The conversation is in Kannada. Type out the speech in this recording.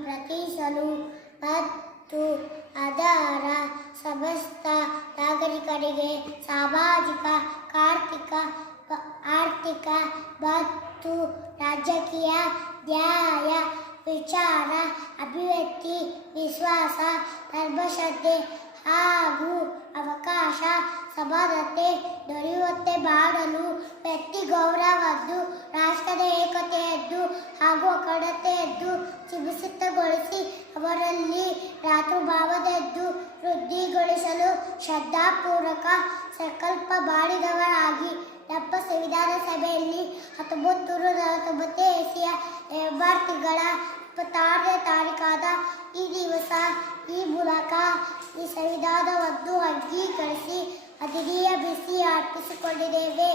ಪ್ರತಿಸಲು ಮತ್ತು ಅದರ ಸಮಸ್ತ ನಾಗರಿಕರಿಗೆ ಸಾಮಾಜಿಕ ಆರ್ಥಿಕ ಮತ್ತು ರಾಜಕೀಯ ನ್ಯಾಯ ವಿಚಾರ ಅಭಿವ್ಯಕ್ತಿ ವಿಶ್ವಾಸ ಧರ್ಮಶ್ರದ್ಧೆ ಹಾಗೂ ಅವಕಾಶ ಸಮಾನತೆ ದೊರೆಯುವಂತೆ ಮಾಡಲು ವ್ಯಕ್ತಿ ಗೌರವವನ್ನು ರಾಷ್ಟ್ರದ ಏಕತೆಯನ್ನು ಹಾಗೂ ಅಖಂಡತೆಯನ್ನು ಸುಸ್ಥಿರಗೊಳಿಸಿ ಅವರಲ್ಲಿ ರಾಷ್ಟ್ರಭಾವನೆಯನ್ನು ವೃದ್ಧಿಗೊಳಿಸಲು ಶ್ರದ್ಧಾಪೂರ್ವಕ ಸಂಕಲ್ಪ ಮಾಡಿದವರಾಗಿ ನಮ್ಮ ಸಂವಿಧಾನ ಸಭೆಯಲ್ಲಿ 1949 ಇಸವಿಯ ನವೆಂಬರ್ ತಿಂಗಳ 26ನೇ ತಾರೀಖಾದ ಈ ದಿವಸ ಈ ಮೂಲಕ ಈ ಸಂವಿಧಾನವನ್ನು ಅಂಗೀಕರಿಸಿ ಅಧಿನಿಯಮಿಸಿ ಅರ್ಪಿಸಿಕೊಂಡಿದ್ದೇವೆ.